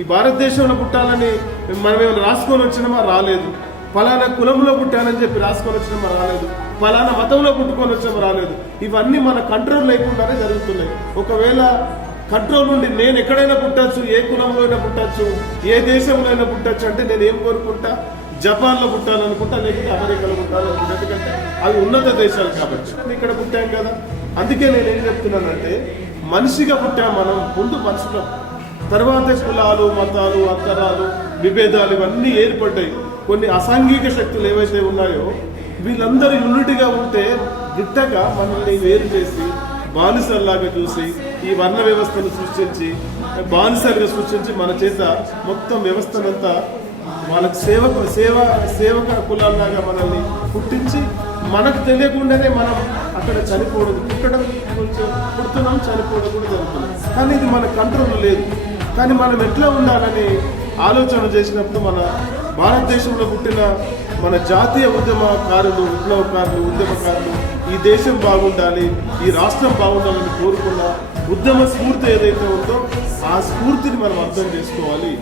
ఈ భారతదేశంలో పుట్టాలని మనం ఏమైనా రాసుకొని వచ్చినామా? రాలేదు. ఫలానా కులంలో పుట్టానని చెప్పి రాసుకొని వచ్చినామా? రాలేదు. ఫలానా మతంలో పుట్టుకొని వచ్చామా? రాలేదు. ఇవన్నీ మన కంట్రోల్ లేకుండానే జరుగుతున్నాయి. ఒకవేళ కంట్రోల్ నుండి నేను ఎక్కడైనా పుట్టచ్చు, ఏ కులంలో అయినా పుట్టచ్చు, ఏ దేశంలో అయినా పుట్టచ్చు అంటే నేను ఏం కోరుకుంటా? జపాన్లో పుట్టాలనుకుంటా, లేకపోతే అమెరికాలో పుట్టాలనుకుంటా. ఎందుకంటే అవి ఉన్నత దేశాలు కాబట్టి. ఇక్కడ పుట్టాం కదా. అందుకే నేనేం చెప్తున్నానంటే మనిషిగా పుట్టాం మనం, ముందు మనుషులం, తర్వాత కులాలు, మతాలు, అంతరాలు, విభేదాలు ఇవన్నీ ఏర్పడ్డాయి. కొన్ని అసాంఘిక శక్తులు ఏవైతే ఉన్నాయో వీళ్ళందరూ యూనిటీగా ఉంటే గిట్టగా మనల్ని వేరు చేసి బానిసల్లాగా చూసి ఈ వర్ణ వ్యవస్థను సృష్టించి బానిసలుగా సృష్టించి మన చేత మొత్తం వ్యవస్థనంతా వాళ్ళకి సేవక కులాల్లాగా మనల్ని పుట్టించి మనకు తెలియకుండానే మనం అక్కడ చనిపోవడం, పుడుతున్నాం, చనిపోవడం కూడా జరుగుతుంది. కానీ ఇది మన కంట్రోల్ లేదు. కానీ మనం ఎట్లా ఉండాలని ఆలోచన చేసినప్పుడు మన భారతదేశంలో పుట్టిన మన జాతీయ ఉద్యమకారులు, విప్లవకారులు, ఉద్యమకారులు ఈ దేశం బాగుండాలి, ఈ రాష్ట్రం బాగుండాలని కోరుకున్న ఉద్యమ స్ఫూర్తి ఏదైతే ఉందో ఆ స్ఫూర్తిని మనం అర్థం చేసుకోవాలి.